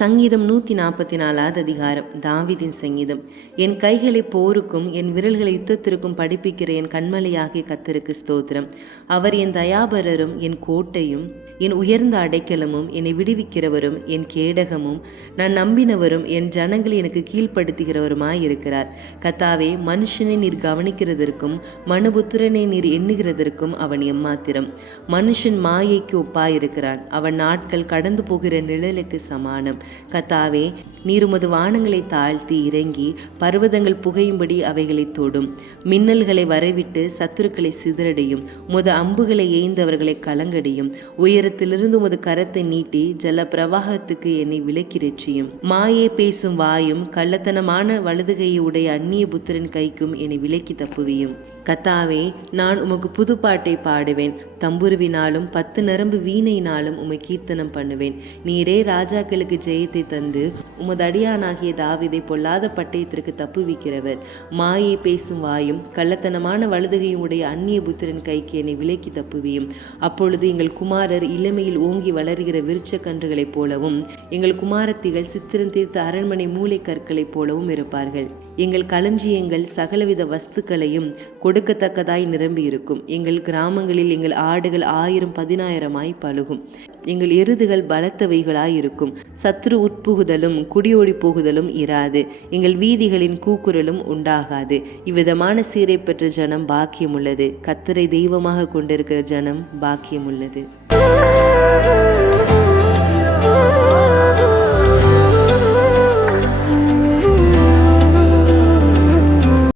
சங்கீதம் 144 அதிகாரம். தாவீதின் சங்கீதம். என் கைகளை போருக்கும் என் விரல்களை யுத்தத்திற்கும் படிப்பிக்கிற என் கண்மலையாகிய கர்த்தருக்கு ஸ்தோத்திரம். அவர் என் தயாபரரும் என் கோட்டையும் என் உயர்ந்த அடைக்கலமும் என்னை விடுவிக்கிறவரும் என் கேடகமும் நான் நம்பினவரும் என் ஜனங்களை எனக்கு கீழ்ப்படுத்துகிறவருமாயிருக்கிறார். கர்த்தாவே, மனுஷனை நீர் கவனிக்கிறதற்கும் மனுபுத்திரனை நீர் எண்ணுகிறதற்கும் அவன் எம்மாத்திரம். மனுஷன் மாயைக்கு ஒப்பாயிருக்கிறான், அவன் நாட்கள் கடந்து போகிற நிழலுக்கு சமானம். கர்த்தாவே, நீர் உமது வானங்களை தாழ்த்தி இறங்கி பர்வதங்கள் புகையும்படி அவைகளை தொடும். மின்னல்களை வரவிட்டு சத்துருக்களை சிதறடையும். உமது அம்புகளை ஏய்ந்தவர்களை கலங்கடியும். உயரத்திலிருந்து உமது கரத்தை நீட்டி ஜல பிரவாகத்துக்கு என்னை விலக்கிரட்சியும். மாயை பேசும் வாயும் கள்ளத்தனமான வலதுகையை உடைய அந்நிய புத்திரன் கைக்கும் என்னை விலக்கி தப்புவியும். கர்த்தாவே, நான் உமக்கு புதுப்பாட்டை பாடுவேன். தம்புருவினாலும் 10 நரம்பு வீணையினாலும் உமை கீர்த்தனம் பண்ணுவேன். நீரே ராஜாக்களுக்கு ஜெயத்தை தந்து உமது அடியானாகிய தாவீதை பொல்லாத பட்டயத்திற்கு தப்புவிக்கிறவர். மாயை பேசும் வாயும் கள்ளத்தனமான வலதுகையும் உடைய அந்நிய புத்திரன் கைக்கு என்னை விலக்கி தப்புவியும். அப்பொழுது எங்கள் குமாரர் இளமையில் ஓங்கி வளர்கிற விருட்ச கன்றுகளைப் போலவும் எங்கள் குமாரத்திகள் சித்திரம் தீர்த்த அரண்மனை மூளை கற்களைப் போலவும் இருப்பார்கள். எங்கள் களஞ்சியங்கள் சகலவித வஸ்துக்களையும் கொடுக்கத்தக்கதாய் நிரம்பி இருக்கும். எங்கள் கிராமங்களில் எங்கள் ஆடுகள் 1000-10,000 பலுகும். எங்கள் எருதுகள் பலத்தவைகளாயிருக்கும். சத்ரு உட்புகுதலும் குடியோடி போகுதலும் இராது. எங்கள் வீதிகளின் கூக்குரலும் உண்டாகாது. இவ்விதமான சீரை பெற்ற ஜனம் பாக்கியமுள்ளது. கர்த்தரை தெய்வமாக கொண்டிருக்கிற ஜனம் பாக்கியமுள்ளது.